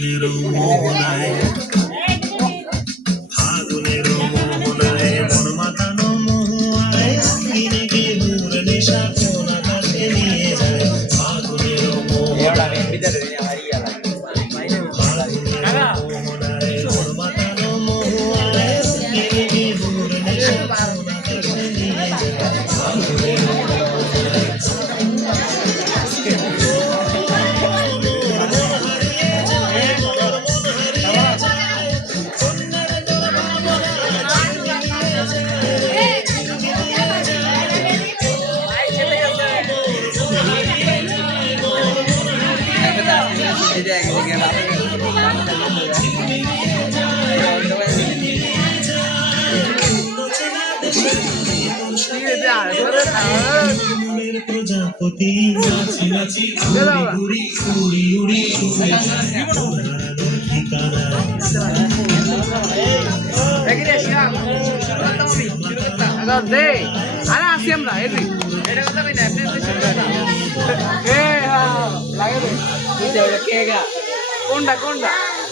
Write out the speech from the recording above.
ফাগুনের মোহনায় ফাগুনের মোহনায় মন মাতানো মোহায় কিনে গিয়ে দূর নেশা কোন আকাশে নিয়ে যায় ফাগুনের মোহনায় মোহনায় মন মাতানো মোহায় কিনে গিয়ে দূর নেশা কোন আকাশে নিয়ে যায় ফাগুনের প্রজাপতি নাচি নাচি ঘুরি ঘুরি উড়ি উড়ি ঠিকানা আরে আসি আমরা এটা কথা কই না কোনটা